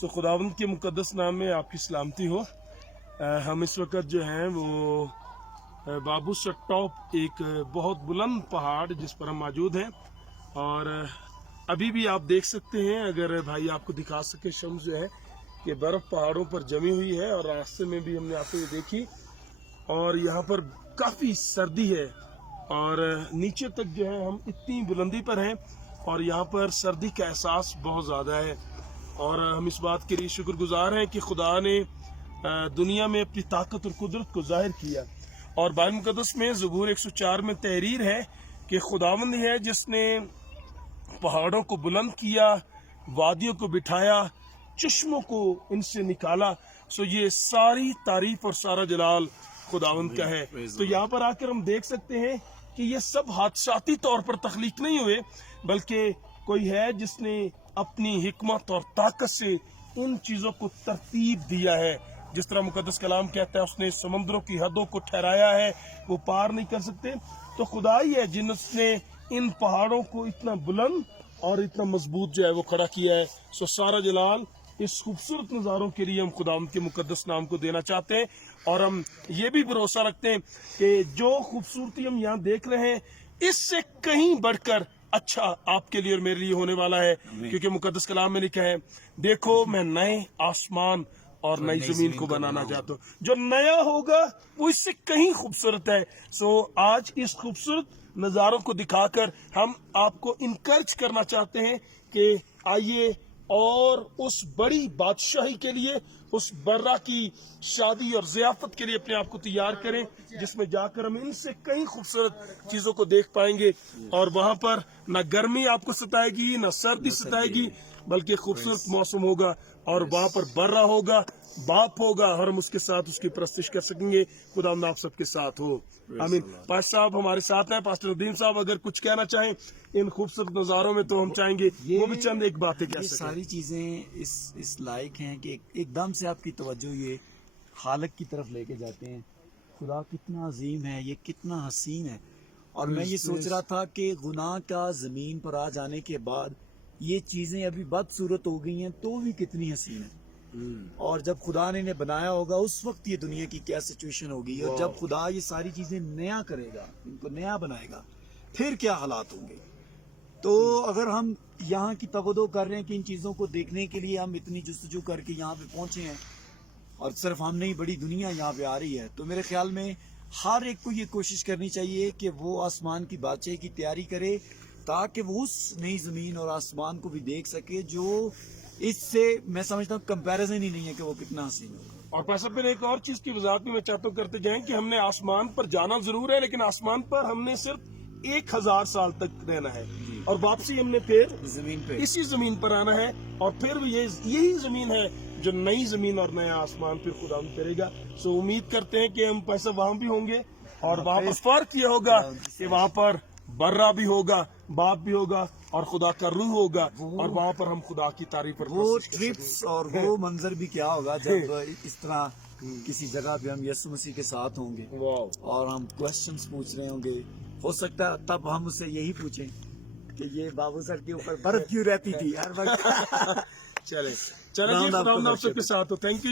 सो खुदावंद के मुकद्दस नाम में आपकी सलामती हो। हम इस वक्त जो हैं वो बाबू सट टॉप एक बहुत बुलंद पहाड़ जिस पर हम मौजूद हैं, और अभी भी आप देख सकते हैं, अगर भाई आपको दिखा सके शम्स जो है कि बर्फ पहाड़ों पर जमी हुई है, और रास्ते में भी हमने आते हुए देखी, और यहाँ पर काफ़ी सर्दी है, और नीचे तक जो है हम इतनी बुलंदी पर हैं और यहाँ पर सर्दी का एहसास बहुत ज़्यादा है। और हम इस बात के लिए शुक्रगुजार हैं कि खुदा ने दुनिया में अपनी ताकत और कुदरत को जाहिर किया। और बाइबल मुकद्दस में ज़बूर 104 में तहरीर है कि खुदावंद है जिसने पहाड़ों को बुलंद किया, वादियों को बिठाया, चश्मों को इनसे निकाला। सो ये सारी तारीफ और सारा जलाल खुदावंद का है। तो यहाँ पर आकर हम देख सकते हैं कि ये सब हादसाती तौर पर तख्लीक नहीं हुए, बल्कि कोई है जिसने अपनी हिकमत और ताकत से इन चीज़ों को तरतीब दिया है। जिस तरह मुकद्दस कलाम कहता है उसने समुद्रों की हदों को ठहराया है, वो पार नहीं कर सकते। तो खुदा ही है जिसने इन पहाड़ों को इतना बुलंद और इतना मजबूत जो है वो खड़ा किया है। सो सारा जलाल इस खूबसूरत नज़ारों के लिए हम खुदावंद के मुकद्दस नाम को देना चाहते हैं, और हम ये भी भरोसा रखते हैं कि जो खूबसूरती हम यहाँ देख रहे हैं इससे कहीं बढ़कर अच्छा आपके लिए और मेरे लिए होने वाला है। क्योंकि मुकद्दस कलाम में लिखा है, देखो मैं नए आसमान और नई जमीन को बनाना चाहता हूँ। जो नया होगा वो इससे कहीं खूबसूरत है। सो आज इस खूबसूरत नज़ारों को दिखाकर हम आपको इनकरेज करना चाहते हैं कि आइए और उस बड़ी बादशाही के लिए, उस बर्रा की शादी और ज़ियाफत के लिए अपने आप को तैयार करें, जिसमें जाकर हम इनसे कई खूबसूरत चीज़ों को देख पाएंगे। और वहाँ पर न गर्मी आपको सताएगी, न सर्दी सताएगी, बल्कि खूबसूरत मौसम होगा, और वहाँ पर बर्रा होगा, बाप होगा, और हम उसके साथ उसकी परस्तिश कर सकेंगे। खुदा आप सबके साथ हो, आमीन। पास्टर साहब हमारे साथ हैं, पास्टर नदीम साहब अगर कुछ कहना चाहें इन खूबसूरत नज़ारों में, तो हम चाहेंगे वो भी चंद एक बातें कह सकें। सारी चीज़ें इस लायक हैं कि एकदम से आपकी तवज्जो ये खालिक की तरफ लेके जाते हैं। खुदा कितना अजीम है, ये कितना हसीन है। और मैं ये सोच रहा था कि गुनाह का ज़मीन पर आ जाने के बाद ये चीज़ें अभी बदसूरत हो गई हैं, तो भी कितनी हसीन है। और जब खुदा ने इन्हें बनाया होगा उस वक्त ये दुनिया की क्या सिचुएशन होगी, और जब खुदा ये सारी चीज़ें नया करेगा, इनको नया बनाएगा, फिर क्या हालात होंगे। तो अगर हम यहाँ की तवज्जो कर रहे हैं कि इन चीज़ों को देखने के लिए हम इतनी जुस्तजू करके यहाँ पे पहुँचे हैं, और सिर्फ हम नहीं बड़ी दुनिया यहाँ पे आ रही है, तो मेरे ख्याल में हर एक को ये कोशिश करनी चाहिए कि वो आसमान की बादशाही की तैयारी करे, ताकि वो उस नई ज़मीन और आसमान को भी देख सके जो इससे मैं समझता हूँ कंपैरिजन ही नहीं है कि वो कितना हसीन होगा। और पैसा फिर एक और चीज़ की वजाहत भी मैं चाहता हूँ करते जाएं कि हमने आसमान पर जाना जरूर है, लेकिन आसमान पर हमने सिर्फ 1000 साल तक रहना है, और वापसी हमने फिर जमीन पे इसी जमीन पर आना है। और फिर भी यही जमीन है जो नई जमीन और नया आसमान फिर खुदा करेगा। सो उम्मीद करते हैं कि हम पैसा वहां भी होंगे, और वहां पर फर्क ये होगा कि वहां पर बर्रा भी होगा, बाप भी होगा, और खुदा का रूह होगा, और वहां पर हम खुदा की तारीफ पर वो ट्रिप्स और वो मंजर भी क्या होगा जब इस तरह किसी जगह पे हम यीशु मसीह के साथ होंगे और हम क्वेश्चंस पूछ रहे होंगे। हो सकता है तब हम उससे यही पूछें कि ये बाबू सर के ऊपर बर्फ क्यों रहती थी हर वक्त। चले खुदा आप सबके साथ हो। Thank you.